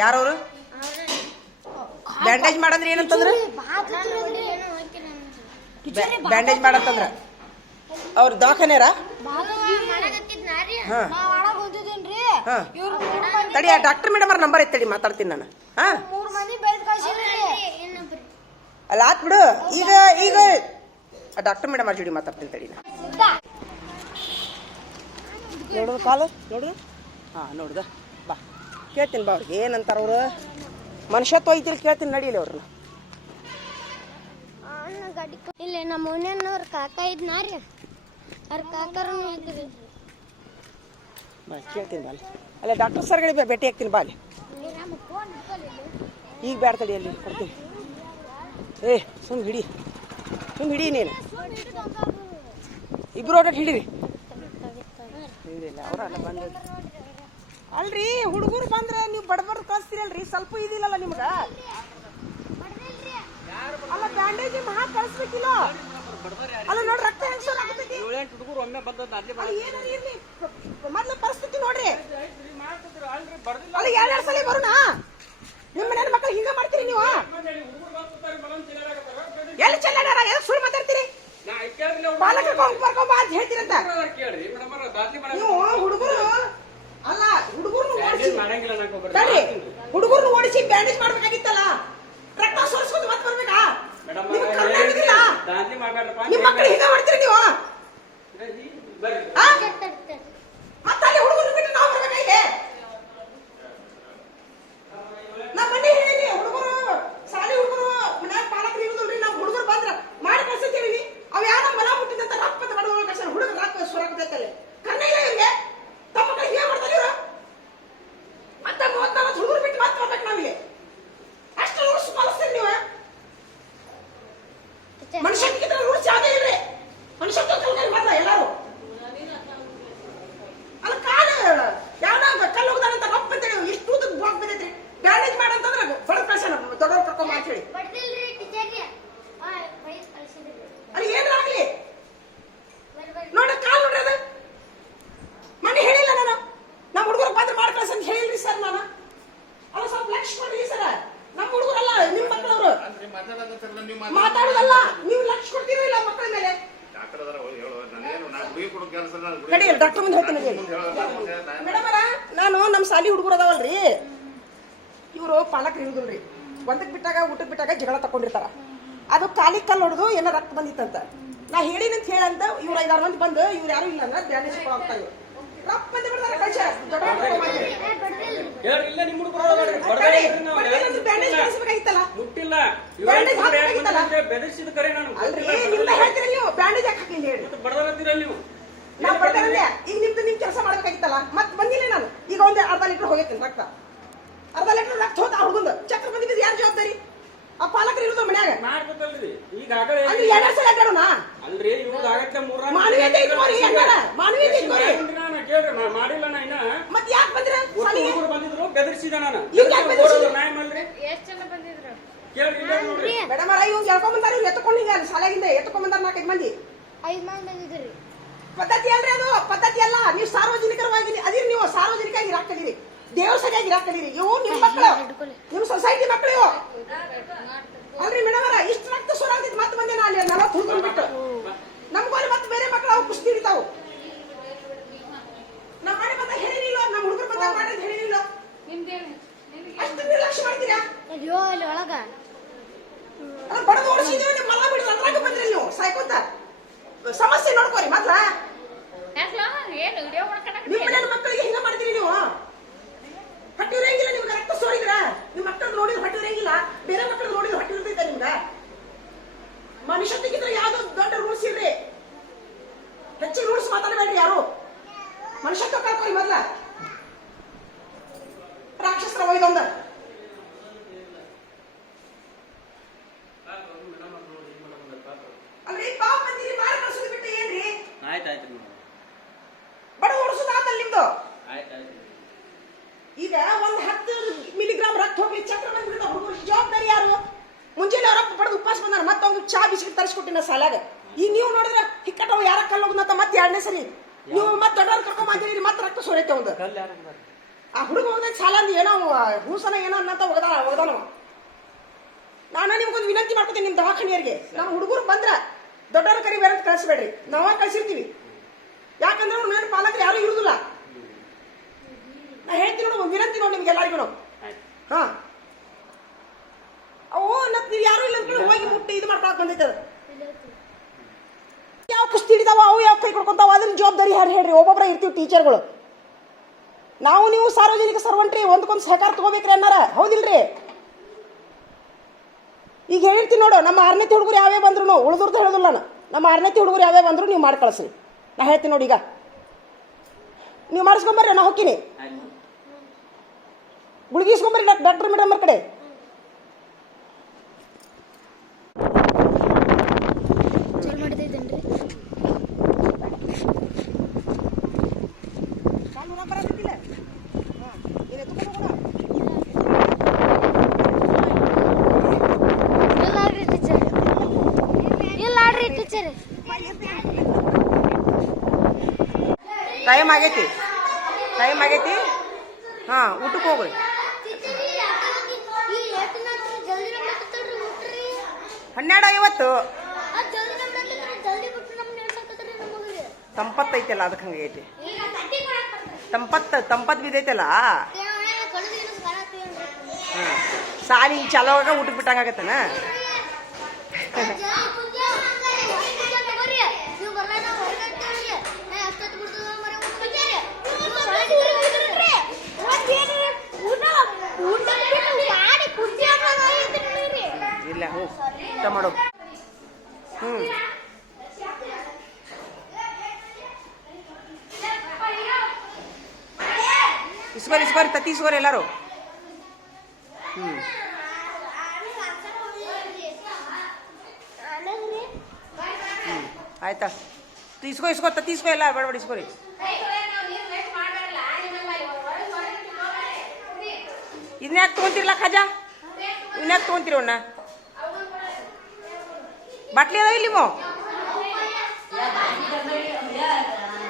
ಯಾರವ್ರು? Bandage ಮಾಡಂದ್ರೆ ಏನಂತಂದ್ರ? Bandage ಮಾಡಂತಂದ್ರ ಅವ್ರ ದವಾಖಾನೆರ ತಡಿ. ಆ ಡಾಕ್ಟರ್ ಮೇಡಮ್ ಅವ್ರ ನಂಬರ್ ಐತಡಿ, ಮಾತಾಡ್ತೀನಿ ನಾನು. ಅಲ್ಲ ಆತ್ ಬಿಡು. ಈಗ ಈಗ ಆ ಡಾಕ್ಟರ್ ಮೇಡಮ್ ಅವ್ರ ಜೋಡಿ ಮಾತಾಡ್ತೀನಿ ತಡಿ. ನೋಡುದು ಕಾಲು ನೋಡುದು. ಹಾಂ ನೋಡುದ ಬಾ, ಕೇಳ್ತೀನಿ ಬಾ. ಅವ್ರಿಗೆ ಏನಂತಾರ ಅವರು? ಮನುಷ್ಯತ್ವ ಐತಿಲ್ ಕೇಳ್ತೀನಿ, ನಡೀಲಿ ಅವ್ರನ್ನ. ಇಲ್ಲ ನಮ್ಮ ಮನೆಯವ್ರ ಕಾಕ ಇದ್ನಾರಿ, ಅವ್ರ ಕಾಕರು ಬಾ ಕೇಳ್ತೀನಿ ಬಾ. ಅಲ್ಲೇ ಡಾಕ್ಟರ್ ಸರ್ಗಳಿಗೆ ಭೇಟಿ ಆಗ್ತೀನಿ ಬಾ. ಅಲ್ಲಿ ಈಗ ಬ್ಯಾಡ ತಡಿ, ಅಲ್ಲಿ ಕೊಡ್ತೀನಿ. ಏ ಸುಮ್ ಹಿಡಿ, ಸುಮ್ ಹಿಡಿ. ನೀನು ಇಬ್ರು ಓಡಾಟ ಹಿಡೀರಿ. ಇಲ್ಲ ಅವರಲ್ಲ ಬಂದ. ಅಲ್ರಿ ಹುಡುಗರು ಬಂದ್ರೆ ನೀವು ಬಡಬಡ್ದು ಕಳಿಸ್ತೀರಲ್ರಿ, ಸ್ವಲ್ಪ ಇದಿಲ್ಲಲ್ಲ ನಿಮ್ಗೆ. ಅಲ್ಲ ಬ್ಯಾಂಡೇಜ್ ಮಹಾ ಕಳಿಸ್ಬೇಕಿಲ್ಲ. ಅಲ್ಲ ನೋಡಿ ರಕ್ತ ಹೆಂಗ್ ಸರ್ ಆಗ್ತೈತಿ. ಮೊದ್ಲು ಪರಿಸ್ಥಿತಿ ನೋಡ್ರಿ. ಅಲ್ಲ 2 ಸಲ ಬರೋಣ. ನಿಮ್ಮ ಮನೆ ಮಕ್ಕಳು ಹಿಂಗ ಮಾಡ್ತೀರಿ ನೀವು? ಎಲ್ಲಿ ಚೆಲ್ಲಾಡ ಸುಳ್ಳು ಮಾತಾಡ್ತೀರಿ? ಬಾಲಕರು ಕರ್ಕೊಂಬ ಅಂತ ಹೇಳ್ತೀರಂತ ನೀವು. ಹುಡುಗರು ಅಲ್ಲ, ಹುಡುಗರು ಓಡಿಸಿ ಬ್ಯಾಂಡೇಜ್ ಮಾಡ್ಬೇಕಾಗಿತ್ತಲ್ಲ. ರಕ್ತ ಸೋರಿಸ್ಕೊಂಡು ಮತ್ತೆ ಬರ್ಬೇಕಾ? ನಿಮ್ಮ ಮಕ್ಕಳು ಹಿಂಗ ಮಾಡ್ತೀರಿ ನೀವು? ಮತ್ತೆ ಅಲ್ಲಿ ಹುಡುಗರು ಬಿಟ್ಟು ನಾವು ಬರ್ಬೇಕಾಗಿದೆ. ನಮ್ಮ ಮನೆ ಹೇಳಿ ಹುಡುಗರು ಸಾಲಿ ಹುಡುಗರು ಮನ್ಯಾಗ ಪಾಲಕರು ಇರುದಿಲ್ರಿ. ನಾವು ಹುಡುಗರು ಬಂದ್ರ ಮಾಡಿ ಕಳ್ಸಿರ್ತೀವಿ. ಅವ್ ಯಾರ ಮಲ ಮುಟ್ಟಿದಂತ ರಕ್ತ ಮಾಡುವ ಕಳ್ಸ ಹುಡುಗ ರಕ್ತ ಸೊರಕತೈತಲ್ಲಿ ಕಣ್ಣೆ ಇಲ್ಲ ಇವ್ರಿಗೆ. ತಮ್ಮ ಮಕ್ಕಳು ಹಿಂಗೆ ಮಾಡ್ತಾರೆ ಇವರು. ಮತ್ತೆ 34 ಹುಡುಗರು ಬಿಟ್ಟು ಮತ್ತೆ ಬರ್ಬೇಕು ನಾವಿಲ್ಲಿ. ಅಷ್ಟು ರೂಲ್ಸ್ ಪಾಲಿಸ್ತೀರಿ ನೀವು. ಮನುಷ್ಯನಿಗಿಂತ ರೂಲ್ಸ್ ಯಾವುದೇ ಇಲ್ರಿ. ಮನುಷ್ಯತ್ವ ಕಲ್ಕಲ್ಲಿ ಬಂದ ಎಲ್ಲಾರು. ಅಲ್ಲ ಕಾಲು ಯಾವನ ಕಲ್ಲು ಹೋಗ್ದಾನಂತ ರಪ್ಪ ಅಂತೇಳಿ ಇಷ್ಟು ಉದ್ದಕ್ಕೆ ಬಾಕ್ ಬಿದ್ದೈತ್ರಿ. ಬ್ಯಾಂಡೇಜ್ ಮಾಡಂತಂದ್ರೆ ಹೊಡೆದು ಕಳ್ಸೋಣ, ದೊಡ್ಡವ್ರು ಕರ್ಕೊಂಡ್ ಅಂತ ಹೇಳಿ. ಅಲ್ಲಿ ಏನಾಗ್ಲಿ ನೋಡಿ ಕಾಲು ನೋಡ್ರಿ. ಅದು ಮನೆ ಹೇಳಿಲ್ಲ ನಾನು. ನಮ್ಮ ಹುಡುಗರು ಬಂದ್ರೆ ಮಾಡಿ ಕಳ್ಸ ಅಂತ ಹೇಳಿಲ್ರಿ ಸರ್ ನಾನು. ಅಲ್ಲ ಸ್ವಲ್ಪ ಲಕ್ಷ ಕೊಡ್ರಿ ಸರ್. ನಮ್ಮ ಹುಡುಗರಲ್ಲ ನಿಮ್ಮ ಮಕ್ಕಳವರು ಮಾತಾಡೋದಲ್ಲ. ನೀವು ಲಕ್ಷ ಕೊಡ್ತೀರೋ ಇಲ್ಲ ಮಕ್ಕಳ ಮೇಲೆ? ಡಾಕ್ಟರ್ ಮುಂದೆ ಹೇಳ್ತೀನಿ ಮೇಡಮ್. ನಾನು ನಮ್ಮ ಸಾಲಿ ಹುಡುಗರು ಅದಾವಲ್ರಿ, ಇವರು ಪಾಲಕರು ಇರುದಿಲ್ರಿ. ಒಂದಕ್ಕೆ ಬಿಟ್ಟಾಗ ಊಟಕ್ಕೆ ಬಿಟ್ಟಾಗ ಜಗಳ ತಕೊಂಡಿರ್ತಾರ. ಅದು ಕಾಲಿ ಕಲ್ಲು ಹೊಡೆದು ಏನೋ ರಕ್ತ ಬಂದಿತ್ತಂತ ನಾ ಹೇಳಿನಂತ ಹೇಳಂತ ಇವ್ರು 5-6 ಮಂದಿ ಬಂದು ಇವ್ರು ಯಾರು ಇಲ್ಲ ಅಂದ್ರೆ ಬ್ಯಾಂಡೇಜ್ ಹೋಗ್ತಾ ಇವ್ರು ರಪ್ಪ ಬಂದು ಬಿಡ್ತಾರೆ. ಕಳ್ಸ ದೊಡ್ಡ ಬ್ಯಾಂಡೇಜ್ ಕಳಿಸ್ಬೇಕಾಗಿತ್ತಲ್ಲ. ಅಲ್ರಿ ನಿಮ್ದ ಹೇಳ್ತೀರ ನೀವು. ಬ್ಯಾಂಡೇಜ್ ಯಾಕೆ ಹಾಕಿಲ್ಲ ಹೇಳಿ? ನಾ ಬಡ್ದಾರಲ್ಲ. ಈಗ ನಿಮ್ ಕೆಲಸ ಮಾಡ್ಬೇಕಾಗಿತ್ತಲ್ಲ. ಮತ್ತೆ ಬಂದಿಲ್ಲ ನಾನು. ಈಗ ಒಂದು ಅರ್ಧ ಲೀಟರ್ ಹೋಗೈತೀನಿ ರಕ್ತ. ಅರ್ಧ ಲೀಟರ್ ರಕ್ತ ಹೋದ ಹುಡುಗಂದು ಚಕ್ರ ಬಂದಿದ್ದು ಯಾರು ಜವಾಬ್ದಾರಿ? ಆ ಪಾಲಕರು ಇರೋದು ಮನ್ಯಾಗ. ಅಂದ್ರೆ 2 ಸಲ ಅಡ್ಡಾಡೋಣ. ಮಾನವೀಯತೆ ಇಟ್ಕೋರಿ. ಮಾನವೀಯತೆ ಇಟ್ಕೋರಿ. ಮತ್ತೆ ಯಾಕೆ ಬಂದ್ರ? ಮೇಡಮ್ ಇವ್ರು ಹೇಳ್ಕೊಂಡ್ ಬಂದಾರ. ಇವ್ರು ಎತ್ಕೊಂಡ್ ಹಿಂಗ ಶಾಲೆಗಿಂದ ಎತ್ಕೊಂಡ್ ಬಂದಾರ 4-5 ಮಂದಿ. 5 ಮಂದಿ ಬಂದಿದ್ರಿ. ಪದ್ಧತಿ ಅಲ್ರಿ ಅದು. ಪದ್ಧತಿ ಅಲ್ಲ. ನೀವು ಸಾರ್ವಜನಿಕರವಾಗಿ ಅದಿರಿ. ನೀವು ಸಾರ್ವಜನಿಕವಾಗಿ ಇರಾಕದಿರಿ, ದೇವ್ರ ಸರಿಯಾಗಿ ಇರಾಕದಿರಿ. ಇವು ನಿಮ್ಮ ಮಕ್ಕಳು, ನಿಮ್ಮ ಸೊಸೈಟಿ ಮಕ್ಕಳು ಇವು ಅಲ್ರಿ ಮೇಡಮ್. ಇಷ್ಟು ರಕ್ತ ಸೋರಾಗ್ತಿದ್ ಮತ್ತೆ ಬಂದೆ ನಾ ಅಲ್ಲಿ 40 ಹುಡುಗರು ಬಿಟ್ಟು. ನಮ್ಗೋಲಿ ಮತ್ತೆ ಬೇರೆ ಮಕ್ಕಳು ಅವು ಕುಸ್ತಿ ಹಿಡಿತಾವು. ನಮ್ಮ ಮನೆ ಬಂದಾಗ ಹೇಳಿರಿಲ್ಲ, ನಮ್ಮ ಹುಡುಗರು ಬಂದಾಗ ಮಾಡಿದ್ ಹೇಳಿರಿಲ್ಲ. ಅಷ್ಟು ನಿರ್ಲಕ್ಷ್ಯ ಮಾಡ್ತೀರಾ? ಅಯ್ಯೋ ಅಲ್ಲಿ ಒಳಗ ಬಡದು ಓಡಿಸಿದ್ರೆ ಮಲ್ಲ ಬಿಡೋದು. ಅದ್ರಾಗ ಬಂದ್ರಿ ನೀವು ಸಾಯ್ಕೋತ. ಸಮಸ್ಯೆ ನೋಡ್ಕೋರಿ ಮಾತ್ರ. ನಿಮ್ಮ ಮನೆ ಮಕ್ಕಳಿಗೆ ಹಿಂಗ ಮಾಡ್ತೀರಿ ನೀವು. ಹೊಟ್ಟೆ ಇರಂಗಿಲ್ಲ ನಿಮ್ಗೆ. ರಕ್ತ ಸೋರಿದ್ರ ನಿಮ್ಮ ಮಕ್ಕಳು ನೋಡಿದ್ರೆ ಹೊಟ್ಟೆ ಇರಂಗಿಲ್ಲ. ಬೇರೆ ಮಕ್ಕಳು ನೋಡಿದ್ರೆ ಹೊಟ್ಟೆ ಇರ್ತೈತೆ ನಿಮ್ಗ. ಮನುಷ್ಯತ್ವಕ್ಕಿಂತ ಯಾವ್ದೋ ದೊಡ್ಡ ರೂಲ್ಸ್ ಇರ್ರಿ. ಹೆಚ್ಚಿಗೆ ರೂಲ್ಸ್ ಮಾತಾಡಬೇಡ್ರಿ ಯಾರು. ಮನುಷ್ಯತ್ವ ಕಳ್ಕೊರಿ ಮೊದ್ಲ. ರಾಕ್ಷಸರ ಒಯ್ದೊಂದ ಅಲ್ರಿ. ಪಾಪ ಬಂದಿರಿ ಮಾರ ಕಳ್ಸೋದು ಬಿಟ್ಟು ಏನ್ರಿ? ಬಡ ಓಡಿಸೋದಾತಲ್ಲ ನಿಮ್ದು. ಈಗ ಒಂದ್ 10 ಮಿಲಿಗ್ರಾಮ್ ರಕ್ತ ಹೋಗಿ ಚಕ್ರ ಬಂದ್ಬಿಡ್ತಾವ ಹುಡುಗರು. ಜವಾಬ್ದಾರಿ ಯಾರು? ಮುಂಜಾನೆ ಅವರಪ್ಪ ಪಡೆದು ಉಪವಾಸ ಬಂದಾರ. ಮತ್ತೊಂದು ಚಾ ಬಿಸ್ಕಿಟ್ ತರಿಸ್ಕೊಟ್ಟಿನ ಸಾಲಾಗ. ಈಗ ನೀವು ನೋಡಿದ್ರೆ ಹಿಕ್ಕಟ್ಟವು ಯಾರ ಕಲ್ಲು ಹೋಗುದಂತ ಮತ್ತೆ 2ನೇ ಸರಿ ನೀವು ಮತ್ತೆ ದೊಡ್ಡವ್ರು ಕರ್ಕೊಂಡ್ ಬಂದಿರಿ. ಮತ್ತೆ ರಕ್ತ ಸೋರೈತೆ ಒಂದು. ಆ ಹುಡುಗ ಹೋದ ಸಾಲ ಅಂದ್ ಏನೋ ಹೂಸನ ಏನೋ ಅನ್ನಂತ ಹೋದಾನವ. ನಾನು ನಿಮ್ಗೊಂದು ವಿನಂತಿ ಮಾಡ್ಕೊತೀನಿ ನಿಮ್ಮ ದವಾಖಾನಿಯರಿಗೆ, ನಮ್ಮ ಹುಡುಗರು ಬಂದ್ರ ದೊಡ್ಡವ್ರ ಕರಿ ಬೇರೆ ಕಳಿಸ್ಬೇಡ್ರಿ, ನಾವ ಕಳ್ಸಿರ್ತೀವಿ. ಯಾಕಂದ್ರೆ ನನ್ನ ಪಾಲಕರು ಯಾರು ಇರುದಿಲ್ಲ. ನಾ ಹೇಳ್ತೀನಿ ನೋಡು, ವಿನಂತಿ ನೋಡಿ ನಿಮ್ಗೆ ಎಲ್ಲರಿಗೂ. ಹಾ ಅವು ನೀವು ಯಾರು ಇಲ್ಲ ಅಂತ ಹೋಗಿ ಮುಟ್ಟಿ ಇದು ಮಾಡ್ಕೊಳಕ್ ಬಂದೈತೆ. ಯಾವ ಕುಸ್ತಿ ಹಿಡಿದಾವ, ಅವು ಯಾವ ಕೈ ಕೊಡ್ಕೊಂತಾವ, ಅದನ್ನ ಜವಾಬ್ದಾರಿ ಯಾರು ಹೇಳ್ರಿ? ಒಬ್ಬೊಬ್ಬರ ಇರ್ತೀವಿ ಟೀಚರ್ಗಳು. ನಾವು ನೀವು ಸಾರ್ವಜನಿಕ ಸರ್ವಂಟ್ರಿ, ಒಂದಕ್ಕೊಂದು ಸಹಕಾರ ತಗೋಬೇಕ್ರಿ ಅನ್ನಾರ, ಹೌದಿಲ್ರಿ? ಈಗ ಹೇಳ್ತೀನಿ ನೋಡು, ನಮ್ಮ 6ನೇ ಹುಡುಗರು ಯಾವೇ ಬಂದ್ರು, ಉಳಿದುರ್ದು ಹೇಳೋದಿಲ್ಲ ನಾನು. ನಮ್ಮ 6ನೇ ಹುಡುಗರು ಯಾವೇ ಬಂದ್ರು ನೀವು ಮಾಡಿ ಕಳಿಸ್ರಿ. ನಾ ಹೇಳ್ತೀನಿ ನೋಡಿ, ಈಗ ನೀವು ಮಾಡಿಸ್ಕೊಂಬರ್ರಿ, ನಾ ಹೋಗ್ತೀನಿ. ಗುಳಿಗೆ ಇಸ್ಕೊಂಬರ್ರಿ ಡಾಕ್ಟರ್ ಮೇಡಮ್ ಅವ್ರ ಕಡೆ. ಚಲೋ ಮಾಡಿದೈತೇನ್ರಿ? ಟೈಮ್ ಆಗೈತಿ, ಟೈಮ್ ಆಗೈತಿ. ಹಾ, ಊಟಕ್ಕೆ ಹೋಗ್ರಿ. 12:50. ತಂಪತ್ತೈತಲ್ಲ, ಅದಕ್ಕೆ ಹಂಗೈತಿ. ತಂಪತ್ ಬಿದ್ದೈತಲ್ಲ. ಸಾಲಿ ಚಾಲೋ ಊಟಕ್ಕೆ ಬಿಟ್ಟಂಗಾಗತ್ತನ. ಇಲ್ಲ, ಹ್ಞೂ ಊಟ ಮಾಡು. ಇಸ್ಕೋರಿ ತತ್ತಿ ಇಸ್ಕೋರಿ ಎಲ್ಲಾರು. ಆಯ್ತಾ, ಇಸ್ಕೋ ತತ್ತಿ ಇಸ್ಕೋ, ಎಲ್ಲ ಬೇಡ ಇಸ್ಕೋರಿ. ಇದನ್ಯಾಕೆ ತೊಗೊಂತಿರ್ಲ ಖಜಾ? ಇನ್ಯಾಕೆ ತೊಗೊಂತಿರೋಣ? ಬಾಟ್ಲಿ ಅದಾವ ಇಲ್ಲಿ?